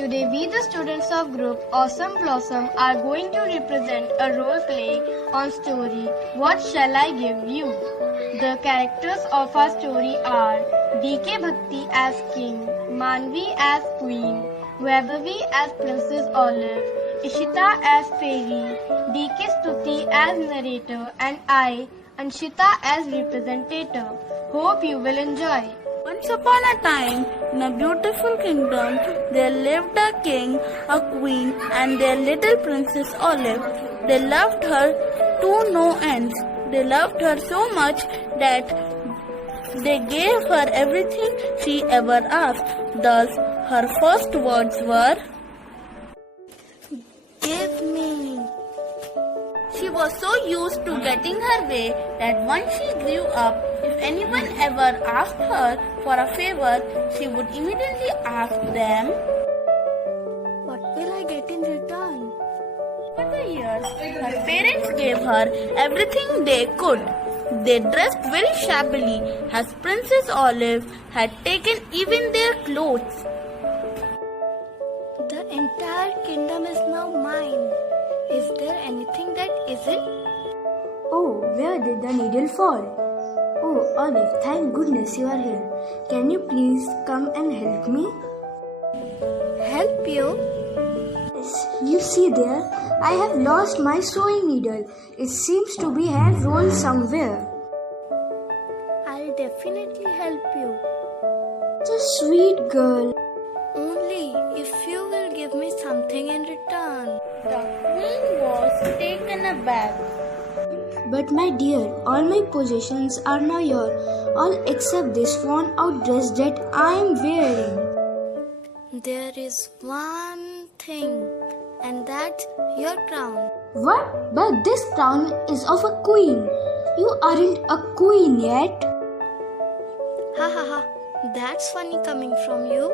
Today we the students of group Awesome Blossom are going to represent a role play on story What Shall I Give You? The characters of our story are D.K. Bhakti as king, Manvi as queen, Vaibhavi as Princess Olive, Ishita as fairy, D.K. Stuti as narrator and I, Anshita as representative. Hope you will enjoy. Once upon a time, in a beautiful kingdom, there lived a king, a queen, and their little princess Olive. They loved her to no ends. They loved her so much that they gave her everything she ever asked. Thus, her first words were, "Give me." She was so used to getting her way that once she grew up, if anyone ever asked her for a favor, she would immediately ask them, "What will I get in return?" For the years, her parents gave her everything they could. They dressed very shabbily, as Princess Olive had taken even their clothes. The entire kingdom is now mine. Is there anything that isn't? Oh, where did the needle fall? Oh, Olive, thank goodness you are here. Can you please come and help me? Help you? Yes, you see there, I have lost my sewing needle. It seems to be had rolled somewhere. I'll definitely help you. Such a sweet girl. Only if you will give me something in return. The queen was taken aback. But my dear, all my possessions are now yours, all except this worn out dress that I am wearing. There is one thing, and that's your crown. What? But this crown is of a queen. You aren't a queen yet. Ha ha ha, that's funny coming from you.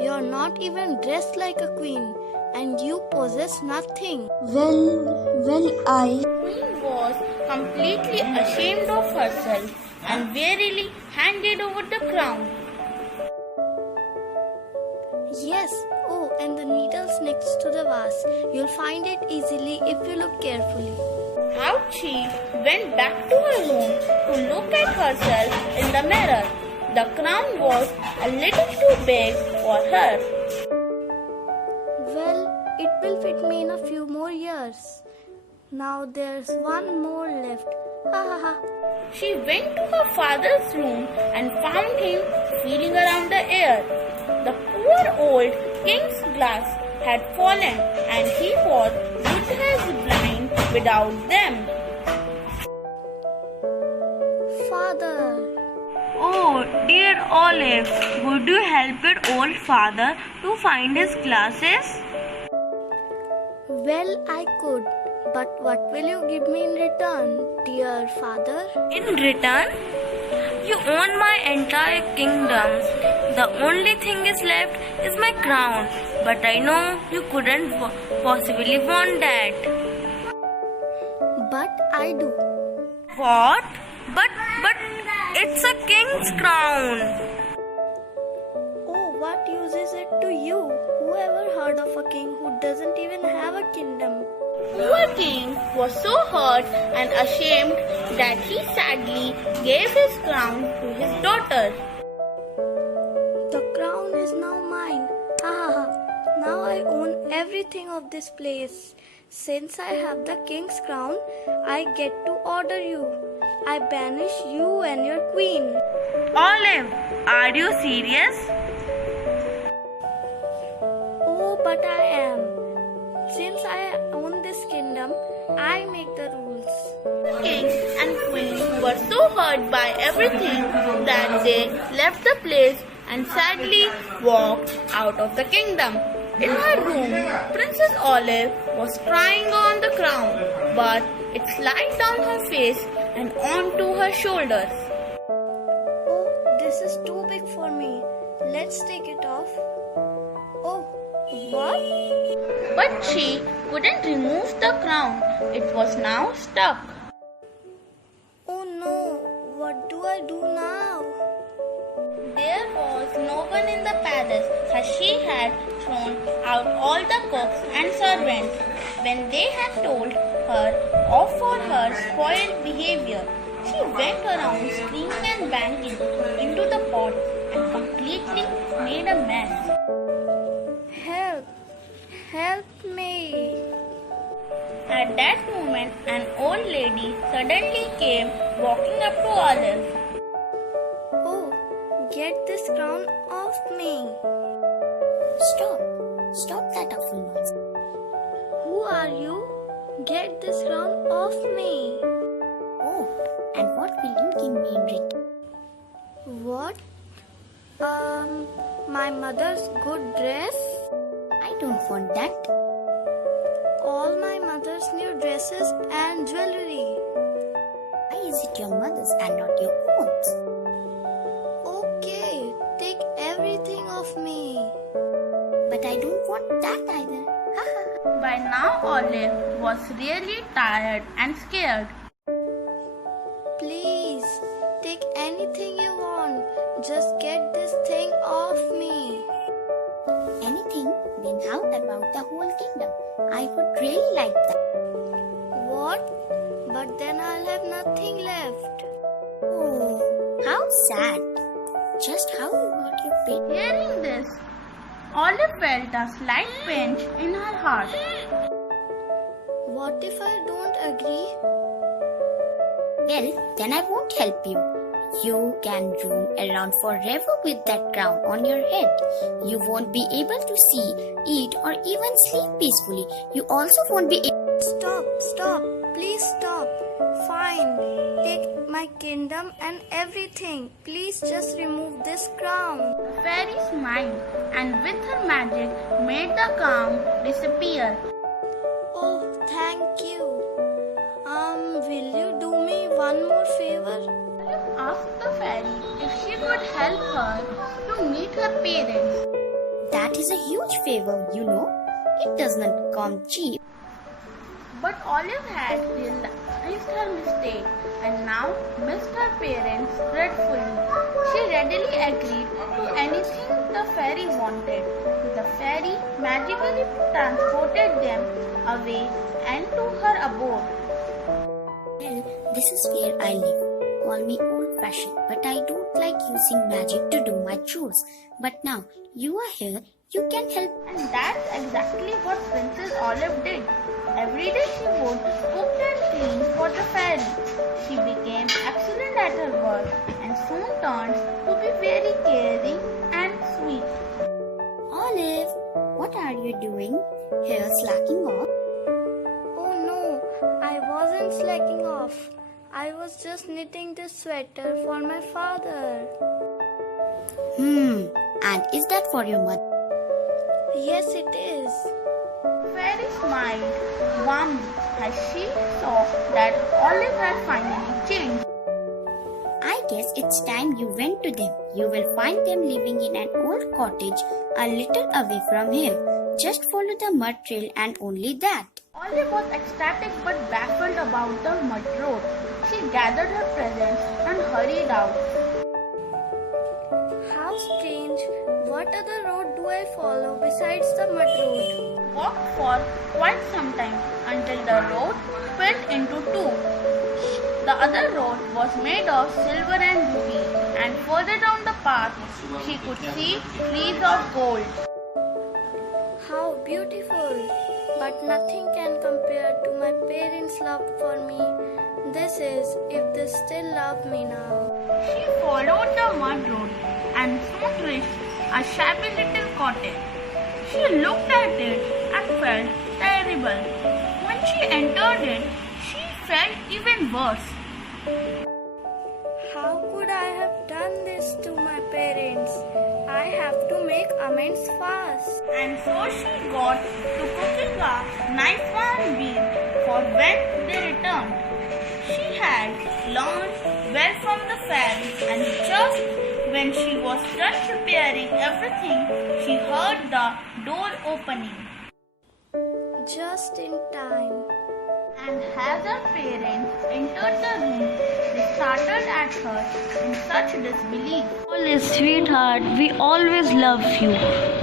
You're not even dressed like a queen, and you possess nothing. Well, I... The queen was completely ashamed of herself and wearily handed over the crown. Yes, oh, and the needles next to the vase. You'll find it easily if you look carefully. Out she went back to her room to look at herself in the mirror. The crown was a little too big for her. Well, it will fit me in a few more years. Now there's one more left. Ha ha ha. She went to her father's room and found him feeling around the air. The poor old king's glass had fallen and he was good as blind without them. Father. Oh, dear Olive, would you help your old father to find his glasses? Well, I could. But what will you give me in return, dear father? In return, you own my entire kingdom. The only thing is left is my crown. But I know you couldn't possibly want that. But I do. What? But it's a king's crown. Oh, what use is it to you? Who ever heard of a king who doesn't even have a kingdom? Poor king was so hurt and ashamed that he sadly gave his crown to his daughter. The crown is now mine. Ha ha ha. Now I own everything of this place. Since I have the king's crown, I get to order you. I banish you and your queen. Olive, are you serious? Oh, but I am. Since I own this kingdom, I make the rules. The king and queen were so hurt by everything that they left the place and sadly walked out of the kingdom. In her room, Princess Olive was trying on the crown, but it slid down her face and onto her shoulders. Oh, this is too big for me. Let's take it off. Oh, what? But she couldn't remove the crown. It was now stuck. Oh no, what do I do now? There was no one in the palace as she had thrown out all the cooks and servants when they had told her off for her spoiled behavior. She went around screaming and banging into the pot and completely made a mess. Help! Help me! At that moment, an old lady suddenly came walking up to Olive. Oh, get this crown off me! Stop! Stop that awful noise. Who are you? Get this crown off me! Oh, and what will you give me in return? What? My mother's good dress? I don't want that. All my mother's new dresses and jewelry. Why is it your mother's and not your own? Okay, take everything off me. But I don't want that either. By now, Olive was really tired and scared. Please, take anything you want. Just get this thing off me. Anything? Then how about the whole kingdom? I would really like that. What? But then I'll have nothing left. Oh, how sad. Just how you got your pet. Hearing this, Olive felt a slight pinch in her heart. What if I don't agree? Well, then I won't help you. You can roam around forever with that crown on your head. You won't be able to see, eat, or even sleep peacefully. You also won't be able. Stop. Please stop. Fine. Take my kingdom and everything. Please just remove this crown. The fairy smiled and with her magic made the crown disappear. Oh, thank you. Will you do me one more favor? Olive asked the fairy if she could help her to meet her parents. That is a huge favor, you know. It does not come cheap. But Olive had realized her mistake and now missed her parents dreadfully. She readily agreed to anything the fairy wanted. The fairy magically transported them away and to her abode. Well, this is where I live. Call me old-fashioned, but I don't like using magic to do my chores. But now you are here, you can help. And that's exactly what Princess Olive did. Every day she would cook and clean for the fairy. She became excellent at her work and soon turned to be very caring and sweet. Olive, what are you doing? Here slacking off? Oh no, I wasn't slacking off. I was just knitting this sweater for my father. And is that for your mother? Yes, it is. Fairy smiled warmly as she saw that Olive had finally changed. I guess it's time you went to them. You will find them living in an old cottage a little away from here. Just follow the mud trail and only that. Olive was ecstatic but baffled about the mud road. She gathered her presents and hurried out. How strange. What other road do I follow besides the mud road? Walked for quite some time until the road split into two. The other road was made of silver and ruby, and further down the path she could see trees of gold. How beautiful! But nothing can compare to my parents' love for me. This is if they still love me now. She followed the mud road and soon reached a shabby little cottage. She looked at it and felt terrible. When she entered it, she felt even worse. How could I have done this to my parents? I have to make amends fast. And so she got to cooking a nice warm meal for when they returned. She had learned well from the fairy, and just when she was done preparing everything, she heard the door opening. Just in time. And as her parents entered the room, they started at her in such disbelief. Oh Alice, sweetheart, we always love you,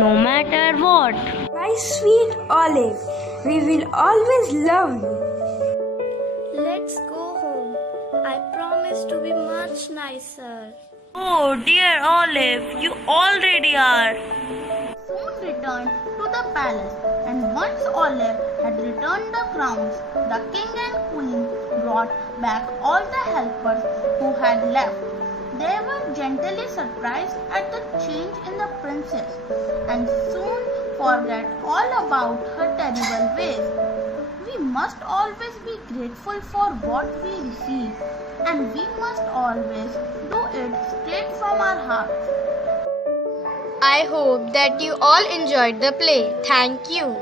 no matter what. My sweet Olive, we will always love you. Let's go home. I promise to be much nicer. Oh, dear Olive, you already are. Soon returned to the palace, and once Olive had returned the crowns, the king and queen brought back all the helpers who had left. They were gently surprised at the change in the princess and soon forgot all about her terrible ways. We must always be grateful for what we receive, and we must always do it straight from our hearts. I hope that you all enjoyed the play. Thank you.